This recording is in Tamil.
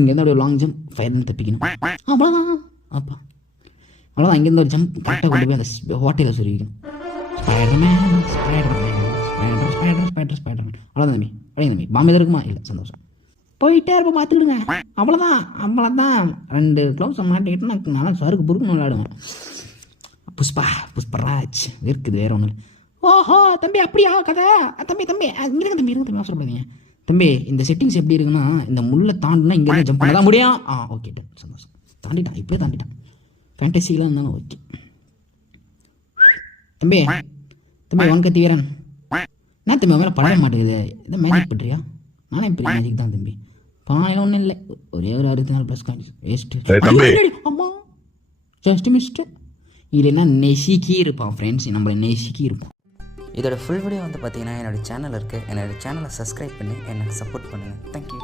இங்கேருந்து அப்படியே லாங் ஜம்ப் ஃபயர்னு தப்பிக்கணும். அவ்வளோதான். அப்பா அவ்வளோதான். இங்கேருந்து ஒரு ஜம்ப் கரெக்டாக கொண்டு போய் அந்த ஹோட்டலில் சொல்லிக்கணும். Spiderman Spiderman spider spider spider Spiderman. அவ்வளோதான் தம்பி. அப்படியே தம்பி பாம்பு எதாவது இருக்குமா? இல்லை, சந்தோஷம். போயிட்டே இருப்ப பார்த்துக்கிடுங்க. அவ்வளோதான். 2 க்ளவுஸ் மாட்டிக்கிட்டு நான் சருக்கு பொறுப்பு விளையாடுவேன். புஷ்பராஜ் இருக்குது, வேற ஒன்று. ஓஹோ தம்பி, அப்படியா கதை? தம்பி இருங்க அவசரப்படுறீங்க தம்பி. இந்த செட்டிங்ஸ் எப்படி இருக்குன்னா, இந்த முள்ளை தாண்டினா இங்கே ஜம்ப் பண்ண தான் முடியும். ஓகே, சந்தோஷம். தாண்டிட்டான், இப்படியே தாண்டிட்டான். ஃபேண்டசிலாம் இருந்தாலும் ஓகே. தம்பி வங்கத்தி வீரன், என்ன தம்பி மேலே பழக மாட்டேங்குது? இதை மேஜிக் பண்ணுறியா? நானே இப்படி மேஜிக் தான் தம்பி. பானையில் ஒன்றும் இல்லை, ஒரே ஒரு 64 ப்ளஸ் காயின்ஸ் வேஸ்ட்டு. அம்மா ஜஸ்ட் மிஸ்ட்டு. இல்லைன்னா நெசிக்கி இருப்பான் ஃப்ரெண்ட்ஸ், நம்மளை நெசிக்கி இருப்பான். இதோட ஃபுல் வீடியோ வந்து பார்த்தீங்கன்னா என்னோடய சேனல் இருக்குது. என்னோடய சேனலை சப்ஸ்கிரைப் பண்ணி எனக்கு சப்போர்ட் பண்ணுங்கள். தேங்க்யூ.